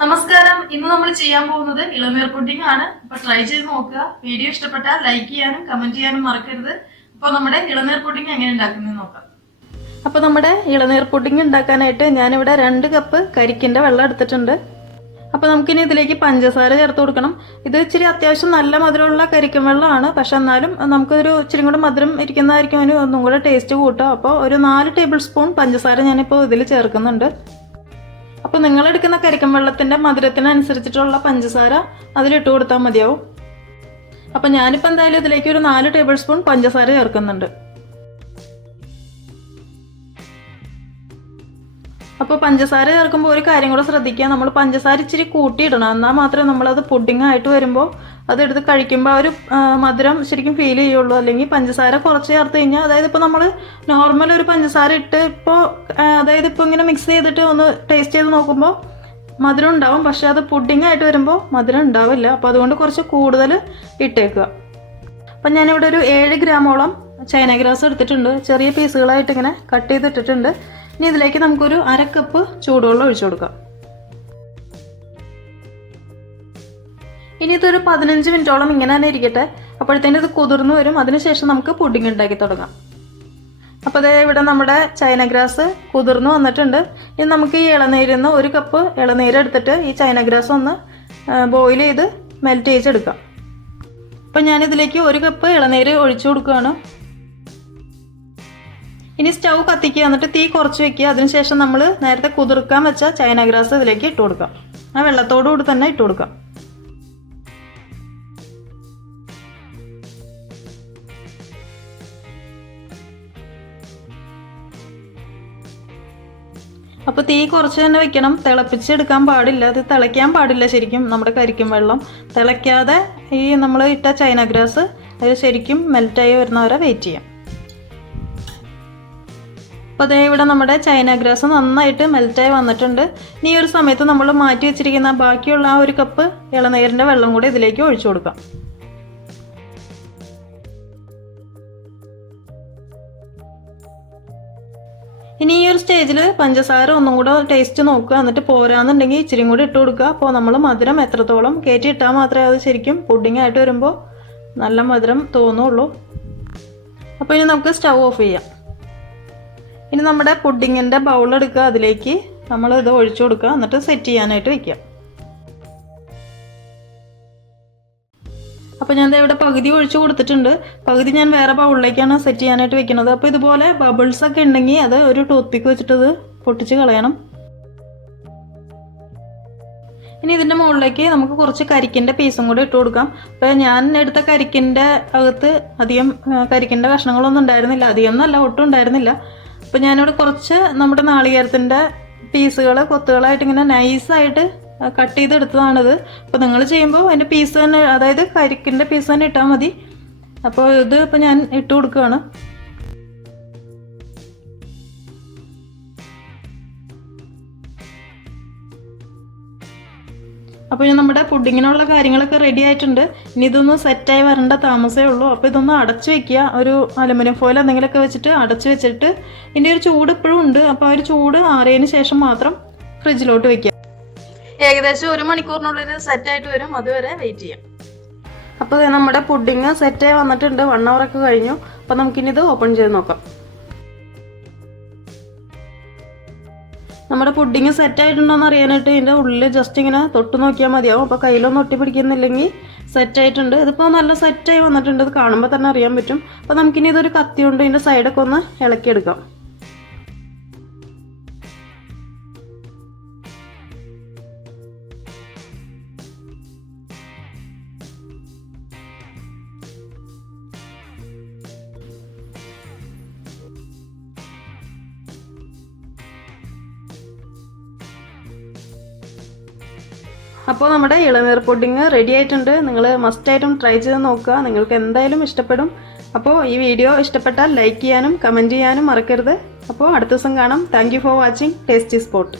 നമസ്കാരം. ഇന്ന് നമ്മൾ ചെയ്യാൻ പോകുന്നത് ഇളനീർ പുഡിംഗ് ആണ്. അപ്പൊ ട്രൈ ചെയ്ത് നോക്കുക. വീഡിയോ ഇഷ്ടപ്പെട്ടാൽ ലൈക്ക് ചെയ്യാനും കമന്റ് ചെയ്യാനും മറക്കരുത്. അപ്പൊ നമ്മുടെ ഇളനീർ പുഡിംഗ് എങ്ങനെ ഉണ്ടാക്കുന്നത് നോക്കാം. അപ്പൊ നമ്മുടെ ഇളനീർ പുഡിംഗ് ഉണ്ടാക്കാനായിട്ട് ഞാനിവിടെ 2 കപ്പ് കരിക്കിന്റെ വെള്ളം എടുത്തിട്ടുണ്ട്. അപ്പോൾ നമുക്കിനി ഇതിലേക്ക് പഞ്ചസാര ചേർത്ത് കൊടുക്കണം. ഇത് ഇച്ചിരി അത്യാവശ്യം നല്ല മധുരമുള്ള കരിക്കും വെള്ളമാണ്. പക്ഷെ എന്നാലും നമുക്കൊരു ഇച്ചിരി കൂടെ മധുരം ഇരിക്കുന്നതായിരിക്കും അതിന് ഒന്നും കൂടെ ടേസ്റ്റ് കൂട്ടുക. അപ്പോൾ ഒരു 4 ടേബിൾ സ്പൂൺ പഞ്ചസാര ഞാനിപ്പോൾ ഇതിൽ ചേർക്കുന്നുണ്ട്. അപ്പോൾ നിങ്ങളെടുക്കുന്ന കരിക്കും വെള്ളത്തിൻ്റെ മധുരത്തിനനുസരിച്ചിട്ടുള്ള പഞ്ചസാര അതിലിട്ട് കൊടുത്താൽ മതിയാവും. അപ്പോൾ ഞാനിപ്പോൾ എന്തായാലും ഇതിലേക്ക് ഒരു 4 ടേബിൾ സ്പൂൺ പഞ്ചസാര ചേർക്കുന്നുണ്ട്. അപ്പോൾ പഞ്ചസാര ചേർക്കുമ്പോൾ ഒരു കാര്യം കൂടെ ശ്രദ്ധിക്കുക. നമ്മൾ പഞ്ചസാര ഇച്ചിരി കൂട്ടിയിടണം. എന്നാൽ മാത്രമേ നമ്മളത് പുഡിംഗ് ആയിട്ട് വരുമ്പോൾ അതെടുത്ത് കഴിക്കുമ്പോൾ ഒരു മധുരം ശരിക്കും ഫീൽ ചെയ്യുള്ളൂ. അല്ലെങ്കിൽ പഞ്ചസാര കുറച്ച് ചേർത്ത് കഴിഞ്ഞാൽ, അതായത് ഇപ്പോൾ നമ്മൾ നോർമൽ ഒരു പഞ്ചസാര ഇട്ട് ഇപ്പോൾ അതായത് ഇപ്പോൾ ഇങ്ങനെ മിക്സ് ചെയ്തിട്ട് ഒന്ന് ടേസ്റ്റ് ചെയ്ത് നോക്കുമ്പോൾ മധുരം ഉണ്ടാവും. പക്ഷേ അത് പുഡിംഗ് ആയിട്ട് വരുമ്പോൾ മധുരം ഉണ്ടാവില്ല. അപ്പോൾ അതുകൊണ്ട് കുറച്ച് കൂടുതൽ ഇട്ടേക്കുക. അപ്പം ഞാനിവിടെ ഒരു 7 ഗ്രാമോളം ചൈന ഗ്രാസ് എടുത്തിട്ടുണ്ട്. ചെറിയ പീസുകളായിട്ട് ഇങ്ങനെ കട്ട് ചെയ്തിട്ടിട്ടുണ്ട്. ഇനി ഇതിലേക്ക് നമുക്കൊരു 1/2 കപ്പ് ചൂടുവെള്ളം ഒഴിച്ചു കൊടുക്കാം. ഇനി ഇതൊരു 15 മിനിറ്റോളം ഇങ്ങനെ തന്നെ ഇരിക്കട്ടെ. അപ്പോഴത്തേനും ഇത് കുതിർന്നു വരും. അതിനുശേഷം നമുക്ക് പുഡിംഗ് ഉണ്ടാക്കി തുടങ്ങാം. അപ്പോൾ അതേ ഇവിടെ നമ്മുടെ ചൈന ഗ്രാസ് കുതിർന്നു വന്നിട്ടുണ്ട്. ഇനി നമുക്ക് ഈ ഇളനീരിൽ നിന്ന് 1 കപ്പ് ഇളനീര് എടുത്തിട്ട് ഈ ചൈന ഗ്രാസ് ഒന്ന് ബോയിൽ ചെയ്ത് മെൽറ്റ് ചെയ്തെടുക്കാം. അപ്പം ഞാനിതിലേക്ക് 1 കപ്പ് ഇളനീര് ഒഴിച്ചു കൊടുക്കുകയാണ്. ഇനി സ്റ്റൗ കത്തിക്കുക, എന്നിട്ട് തീ കുറച്ച് വെക്കുക. അതിനുശേഷം നമ്മൾ നേരത്തെ കുതിർക്കാൻ വെച്ച ചൈന ഗ്രാസ് ഇതിലേക്ക് ഇട്ട് കൊടുക്കാം. ആ വെള്ളത്തോടുകൂടി തന്നെ ഇട്ട് കൊടുക്കാം. അപ്പോൾ തീ കുറച്ച് തന്നെ വെക്കണം. തിളപ്പിച്ചെടുക്കാൻ പാടില്ല. അത് തിളയ്ക്കാൻ പാടില്ല. ശരിക്കും നമ്മുടെ കരിക്കും വെള്ളം തിളയ്ക്കാതെ ഈ നമ്മൾ ഇട്ട ചൈന ഗ്രാസ് അത് ശരിക്കും മെൽറ്റായി വരുന്നവരെ വെയിറ്റ് ചെയ്യാം. അപ്പോൾ അതേ ഇവിടെ നമ്മുടെ ചൈന ഗ്രാസ് നന്നായിട്ട് മെൽറ്റായി വന്നിട്ടുണ്ട്. ഇനി ഈ ഒരു സമയത്ത് നമ്മൾ മാറ്റി വെച്ചിരിക്കുന്ന ബാക്കിയുള്ള ആ 1 കപ്പ് ഇളനീരിൻ്റെ വെള്ളം കൂടി ഇതിലേക്ക് ഒഴിച്ചു കൊടുക്കാം. ഇനി ഈ ഒരു സ്റ്റേജിൽ പഞ്ചസാര ഒന്നും കൂടെ ടേസ്റ്റ് നോക്കുക. എന്നിട്ട് പോരാന്നുണ്ടെങ്കിൽ ഇച്ചിരി കൂടി ഇട്ട് കൊടുക്കുക. അപ്പോൾ നമ്മൾ മധുരം എത്രത്തോളം കയറ്റി ഇട്ടാൽ മാത്രമേ അത് ശരിക്കും പുഡിംഗ് ആയിട്ട് വരുമ്പോൾ നല്ല മധുരം തോന്നുള്ളൂ. അപ്പോൾ ഇനി നമുക്ക് സ്റ്റൗ ഓഫ് ചെയ്യാം. ഇനി നമ്മുടെ പുഡിങ്ങിൻ്റെ ബൗളെടുക്കുക. അതിലേക്ക് നമ്മൾ ഇത് ഒഴിച്ചു കൊടുക്കുക. എന്നിട്ട് സെറ്റ് ചെയ്യാനായിട്ട് വയ്ക്കുക. അപ്പോൾ ഞാൻ ഇവിടെ പകുതി ഒഴിച്ചു കൊടുത്തിട്ടുണ്ട്. പകുതി ഞാൻ വേറെ ബൗളിലേക്കാണ് സെറ്റ് ചെയ്യാനായിട്ട് വെക്കുന്നത്. അപ്പോൾ ഇതുപോലെ ബബിൾസ് ഒക്കെ ഉണ്ടെങ്കിൽ അത് ഒരു ടൂത്ത് പിക്ക് വെച്ചിട്ടത് പൊട്ടിച്ച് കളയണം. ഇനി ഇതിൻ്റെ മുകളിലേക്ക് നമുക്ക് കുറച്ച് കരിക്കിൻ്റെ പീസും കൂടി ഇട്ട് കൊടുക്കാം. അപ്പോൾ ഞാൻ എടുത്ത കരിക്കിൻ്റെ അകത്ത് അധികം കരിക്കിൻ്റെ കഷ്ണങ്ങളൊന്നും ഉണ്ടായിരുന്നില്ല. അധികം നല്ല ഒട്ടും ഉണ്ടായിരുന്നില്ല. അപ്പോൾ ഞാനിവിടെ കുറച്ച് നമ്മുടെ നാളികേരത്തിൻ്റെ പീസുകൾ കൊത്തുകളായിട്ട് ഇങ്ങനെ നൈസായിട്ട് കട്ട് ചെയ്തെടുത്തതാണിത്. അപ്പോൾ നിങ്ങൾ ചെയ്യുമ്പോൾ അതിൻ്റെ പീസ് തന്നെ, അതായത് കരിക്കിൻ്റെ പീസ് തന്നെ ഇട്ടാൽ മതി. അപ്പോൾ ഇത് ഇപ്പോൾ ഞാൻ ഇട്ട് കൊടുക്കുകയാണ്. അപ്പോൾ നമ്മുടെ പുഡിങ്ങിനുള്ള കാര്യങ്ങളൊക്കെ റെഡി ആയിട്ടുണ്ട്. ഇനി ഇതൊന്ന് സെറ്റായി വരേണ്ട താമസമേ ഉള്ളൂ. അപ്പോൾ ഇതൊന്ന് അടച്ചു വെക്കുക. ഒരു അലുമിനിയം ഫോയിൽ എന്തെങ്കിലുമൊക്കെ വെച്ചിട്ട് അടച്ചു വെച്ചിട്ട് ഇതിൻ്റെ ഒരു ചൂട് ഇപ്പോഴും ഉണ്ട്. അപ്പോൾ ആ ഒരു ചൂട് ആറിയതിന് ശേഷം മാത്രം ഫ്രിഡ്ജിലോട്ട് വെക്കുക. ഏകദേശം 1 മണിക്കൂറിനുള്ളിൽ സെറ്റായിട്ട് വരും. അതുവരെ വെയിറ്റ് ചെയ്യാം. അപ്പോൾ നമ്മുടെ പുഡിങ് സെറ്റായി വന്നിട്ടുണ്ട്. 1 അവറൊക്കെ കഴിഞ്ഞു. അപ്പോൾ നമുക്കിനി ഇത് ഓപ്പൺ ചെയ്ത് നോക്കാം. നമ്മുടെ പുഡിങ് സെറ്റായിട്ടുണ്ടോയെന്ന് അറിയാനായിട്ട് ഇതിൻ്റെ ഉള്ളിൽ ജസ്റ്റ് ഇങ്ങനെ തൊട്ട് നോക്കിയാൽ മതിയാവും. അപ്പോൾ കയ്യിലൊന്നും ഒട്ടി പിടിക്കുന്നില്ലെങ്കിൽ സെറ്റായിട്ടുണ്ട്. ഇതിപ്പോൾ നല്ല സെറ്റായി വന്നിട്ടുണ്ട്. ഇത് കാണുമ്പോൾ തന്നെ അറിയാൻ പറ്റും. അപ്പോൾ നമുക്കിനി ഇതൊരു കത്തി കൊണ്ട് ഇതിൻ്റെ സൈഡൊക്കെ ഒന്ന് ഇളക്കിയെടുക്കാം. അപ്പോൾ നമ്മുടെ ഇളനീർ പുഡിങ് റെഡി ആയിട്ടുണ്ട്. നിങ്ങൾ മസ്റ്റായിട്ടും ട്രൈ ചെയ്ത് നോക്കുക. നിങ്ങൾക്ക് എന്തായാലും ഇഷ്ടപ്പെടും. അപ്പോൾ ഈ വീഡിയോ ഇഷ്ടപ്പെട്ടാൽ ലൈക്ക് ചെയ്യാനും കമൻറ്റ് ചെയ്യാനും മറക്കരുത്. അപ്പോൾ അടുത്ത ദിവസം കാണാം. Thank you for watching tasty spot.